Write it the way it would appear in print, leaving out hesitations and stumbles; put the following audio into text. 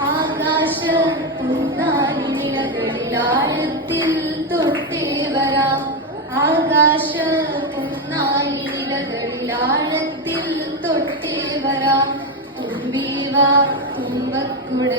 ആകാശ കുന്നാലി നിലകളിലാഴത്തിൽ തൊട്ടേ വരാം. ആകാശ കുന്നാലി നിലകളിലാഴത്തിൽ തൊട്ടേ വരാം. തുമ്പീവാ തുമ്പക്കുട